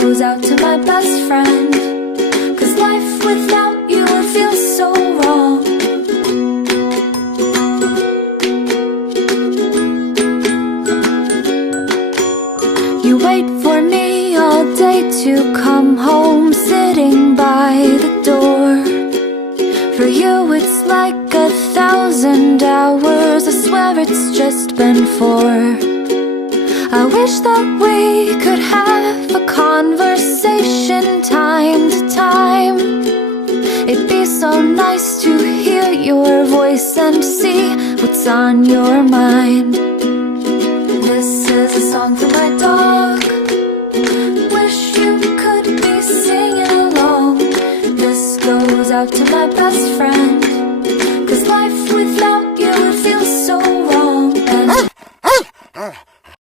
goes out to my best friend, 'cause life without you would feel so wrong. You wait for me all day to come home, sitting by the door. For you it's like 1,000 hours, I swear it's just been 4. I wish that we could have a conversation time to time. It'd be so nice to hear your voice and see what's on your mind. This is a song for my dog. Wish you could be singing along. This goes out to my best friend.